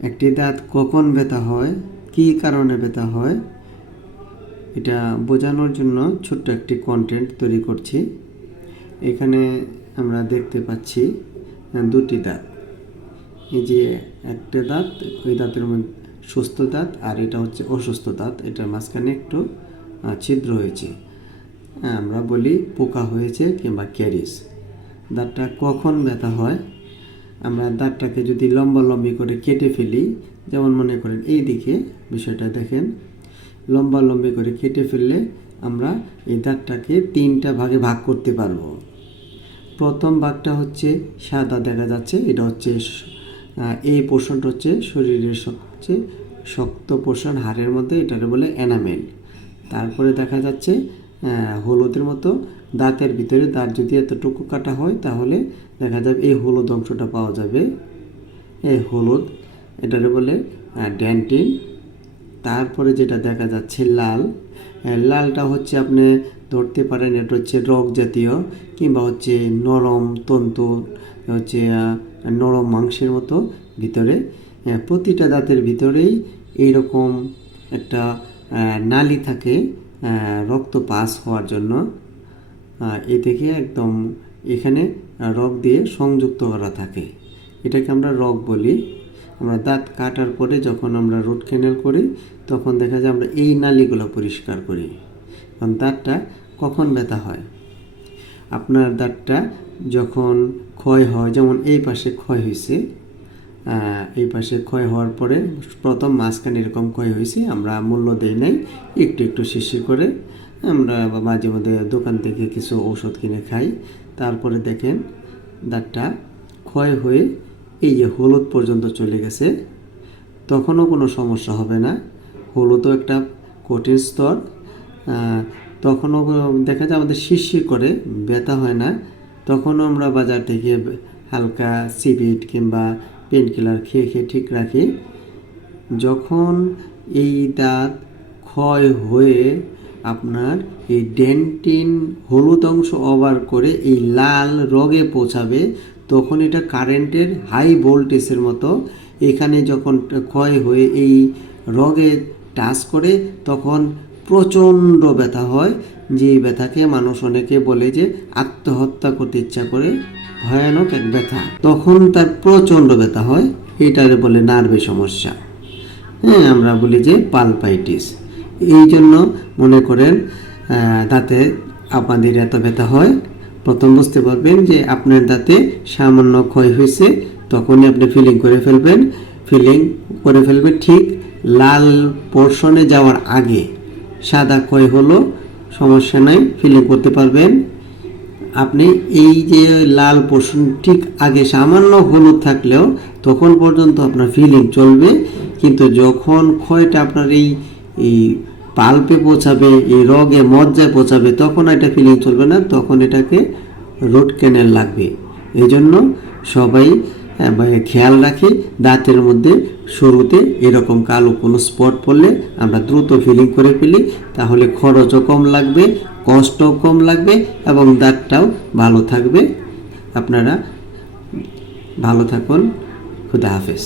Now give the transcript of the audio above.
একটি দাঁত কখন ব্যথা হয় কী কারণে ব্যথা হয় এটা বোঝানোর জন্য ছোট্ট একটি কন্টেন্ট তৈরি করছি। এখানে আমরা দেখতে পাচ্ছি দুটি দাঁত। এই যে একটা দাঁত ওই দাঁতের মধ্যে সুস্থ দাঁত আর এটা হচ্ছে অসুস্থ দাঁত এটার মাঝখানে একটু ছিদ্র হয়েছে। হ্যাঁ, আমরা বলি পোকা হয়েছে কিংবা ক্যারিস দাঁতটা কখন ব্যথা হয় আমরা দাঁতটাকে যদি লম্বা লম্বি করে কেটে ফেলি, যেমন মনে করেন এই দিকে বিষয়টা দেখেন, লম্বা লম্বি করে কেটে ফেললে আমরা এই দাঁতটাকে তিনটা ভাগে ভাগ করতে পারব। প্রথম ভাগটা হচ্ছে সাদা দেখা যাচ্ছে, এটা হচ্ছে এই পোষণটা হচ্ছে শরীরের সবচেয়ে শক্ত পোষণ হাড়ের মধ্যে, এটাকে বলে এনামেল তারপরে দেখা যাচ্ছে হলুদের মতো দাঁতের ভিতরে দাঁত যদি এতটুকু কাটা হয়, তাহলে দেখা যাবে এই হলুদ অংশটা পাওয়া যাবে। এই হলুদ এটাকে বলে ড্যান্টিন তারপরে যেটা দেখা যাচ্ছে লাল লালটা হচ্ছে আপনি ধরতে পারেন, এটা হচ্ছে রক জাতীয়, কিংবা হচ্ছে নরম তন্তু হচ্ছে নরম মাংসের মতো ভিতরে। প্রতিটা দাঁতের ভিতরেই এইরকম একটা নালি থাকে। রক্ত পাস হওয়ার জন্য এ থেকে একদম এখানে রক দিয়ে সংযুক্ত করা থাকে। এটাকে আমরা রক বলি। আমরা দাঁত কাটার পরে যখন আমরা রুট ক্যানেল করি, তখন দেখা যায় আমরা এই নালিগুলো পরিষ্কার করি। কারণ দাঁতটা কখন ব্যথা হয়? আপনার দাঁতটা যখন ক্ষয় হয়, যেমন এই পাশে ক্ষয় হয়েছে এই পাশে ক্ষয় হওয়ার পরে প্রথম মাঝখানে এরকম ক্ষয় হয়েছে, আমরা মূল্য দেই নাই, একটু একটু শিশি করে আমরা মাঝে মধ্যে দোকান থেকে কিছু ঔষধ কিনে খাই। তারপরে দেখেন দাঁতটা ক্ষয় হয়ে এই যে হলুদ পর্যন্ত চলে গেছে, তখনও কোনো সমস্যা হবে না। হলুদও একটা কঠিন স্তর তখনও দেখা যায় আমাদের শিরশির করে, ব্যথা হয় না। তখনও আমরা বাজার থেকে হালকা সিবিট কিংবা পেন কিলার খেয়ে খেয়ে ঠিক রাখি। যখন এই দাঁত ক্ষয় হয়ে আপনার এই ডেন্টিন হলুদ অংশ ওভার করে এই লাল রগে পৌঁছাবে, তখন এটা কারেন্টের হাই ভোল্টেজের মতো। এখানে যখন ক্ষয় হয়ে এই রগে টাচ করে, তখন প্রচণ্ড ব্যথা হয়। যে ব্যথাকে মানুষ অনেকে বলে যে আত্মহত্যা করতে ইচ্ছা করে, ভয়ানক এক ব্যথা। তখন তার প্রচণ্ড ব্যথা হয়, এটারে বলে নার্ভে সমস্যা। হ্যাঁ আমরা বলি যে পালপাইটিস। এই জন্য মনে করেন দাঁতে আপনাদের এত ব্যথা হয়। প্রথম বুঝতে পারবেন যে আপনার দাঁতে সামান্য ক্ষয় হয়েছে, তখনই আপনি ফিলিং করে ফেলবেন। ফিলিং করে ফেলবেন ঠিক লাল পোর্শনে যাওয়ার আগে। সাদা ক্ষয় হলো, সমস্যা নাই ফিলিং করতে পারবেন। আপনি এই যে লাল পোর্শন ঠিক আগে সামান্য হলুদ থাকলেও তখন পর্যন্ত আপনার ফিলিং চলবে, কিন্তু যখন ক্ষয়টা আপনার এই এই পাল্পে পৌঁছাবে, এই রগে মজ্জায় পৌঁছাবে, তখন এটা ফিলিং চলবে না, তখন এটাকে রোড ক্যানেল লাগবে। এই জন্য সবাই খেয়াল রাখি, দাঁতের মধ্যে শুরুতে এরকম কালো কোনো স্পট পড়লে আমরা দ্রুত ফিলিং করে ফেলি, তাহলে খরচও কম লাগবে কষ্টও কম লাগবে এবং দাঁতটাও ভালো থাকবে। আপনারা ভালো থাকুন, খুদা হাফেজ।